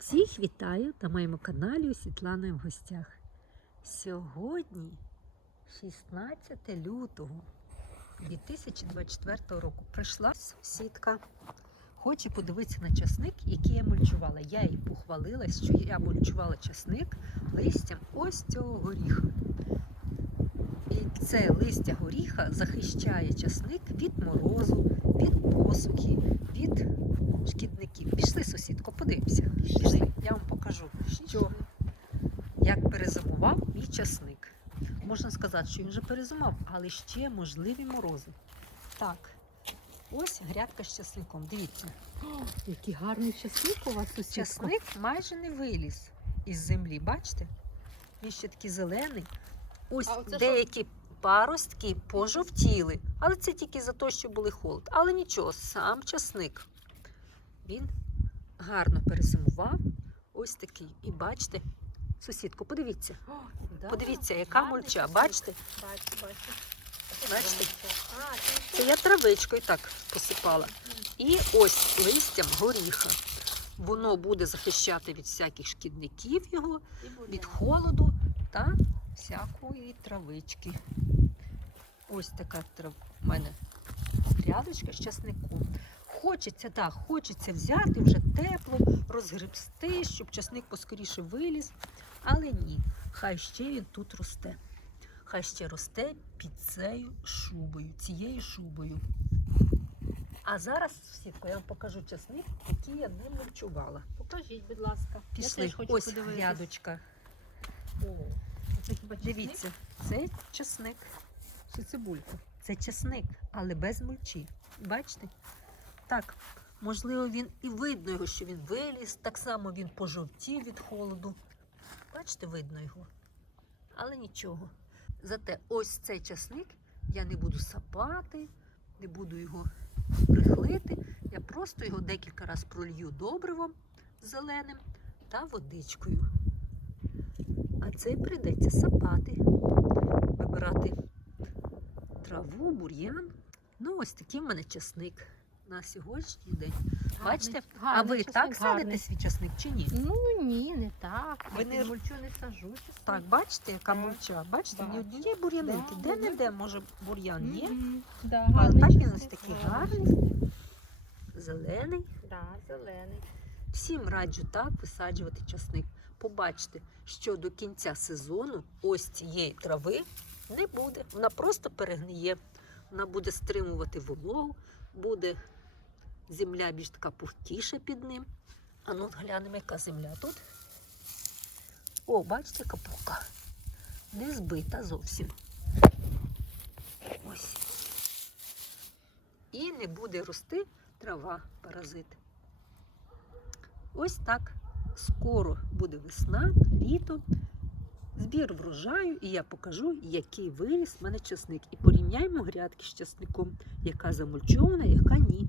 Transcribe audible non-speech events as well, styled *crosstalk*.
Всіх вітаю на моєму каналі у Світлани в гостях. Сьогодні 16 лютого 2024 року прийшла сусідка. Хоче подивитися на часник, який я мульчувала. Я їй похвалилась, що я мульчувала часник листям ось цього горіха. І це листя горіха захищає часник від морозу, від посухи, від шкідників. Пішли, сусідко, подивимося. Пішли. Я вам покажу, що як перезимував мій часник. Можна сказати, що він вже перезимував, але ще можливі морози. Так, ось грядка з часником. Дивіться, *gasps* Який гарний часник у вас сусідко. часник майже не виліз із землі. Бачите? Він ще такий зелений. Ось деякі паростки пожовтіли, але це тільки за те, що були холод. Але нічого, сам часник. Він гарно перезимував. Ось такий. І бачите, сусідко, подивіться. О, да, Подивіться, яка гарний мульча. часник. Бачите? Бачу, бачу. Бачите? Це Це я травичкою так посипала. І ось листям горіха. Воно буде захищати від всяких шкідників його, від холоду та всякої травички. Ось така трав... в мене грядочка з часником. Хочеться, так, хочеться взяти вже тепло, розгребсти, щоб часник поскоріше виліз. Але ні, хай ще він тут росте. Хай ще росте під цією шубою, цією шубою. А зараз, сітко, я вам покажу часник, який я не мульчувала. Покажіть, будь ласка. Я Пішли, теж хочу ось грядочка. О, це хіба часник? Дивіться, це часник. Чи цибулька? Це часник, але без мульчі. Бачите? Так, можливо, він і видно його, що він виліз. Так само він пожовтів від холоду. Бачите, видно його. Але нічого. Зате ось цей часник я не буду сапати, не буду його рихлити. Я просто його декілька разів пролью добривом зеленим та водичкою. А цей прийдеться сапати, вибирати траву, бур'ян. Ну, ось такий в мене часник на сьогоднішній день. Бачите? а ви часник, так садите свій часник чи ні? Ну ні, не так. Ви не- мульчу не сажу. часник. Так, бачите, яка мульча? Бачите, ні однієї бур'янинки. Да, Де не де може бур'ян є. Да, Але так він ось такий гарний. гарний, зелений. Да, зелений. Всім раджу так висаджувати часник. Побачите, що до кінця сезону ось цієї трави не буде. Вона просто перегниє. Вона буде стримувати вологу, буде земля більш така пухтіша під ним. А ну глянемо, яка земля тут. О, бачите, яка пухка. Не збита зовсім. Ось. І не буде рости трава паразит. Ось так. Скоро буде весна, літо, збір врожаю, і я покажу, який виріс в мене часник. І порівняємо грядки з часником, яка замульчована, яка ні.